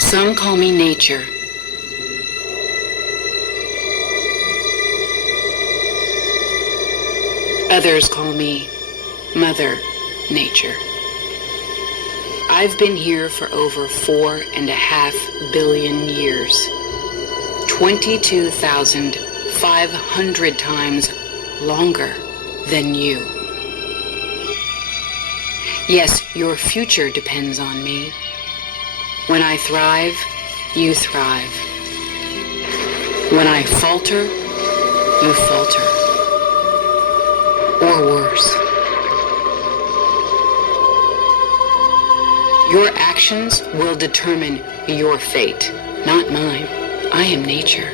Some call me nature. Others call me Mother Nature. I've been here for over 4.5 billion years. 22,500 times longer than you. Yes, your future depends on me. When I thrive, you thrive. When I falter, you falter. Or worse. Your actions will determine your fate, not mine. I am nature.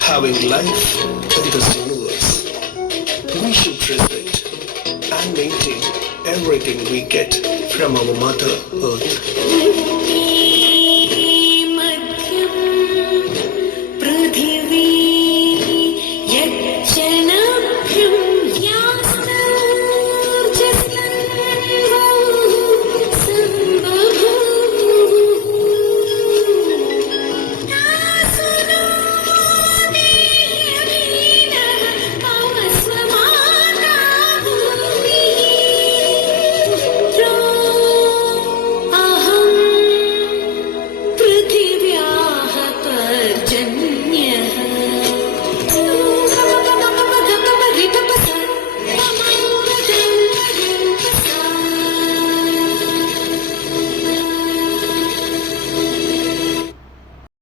Having life in this universe. We should respect and maintain everything we get from our Mother Earth.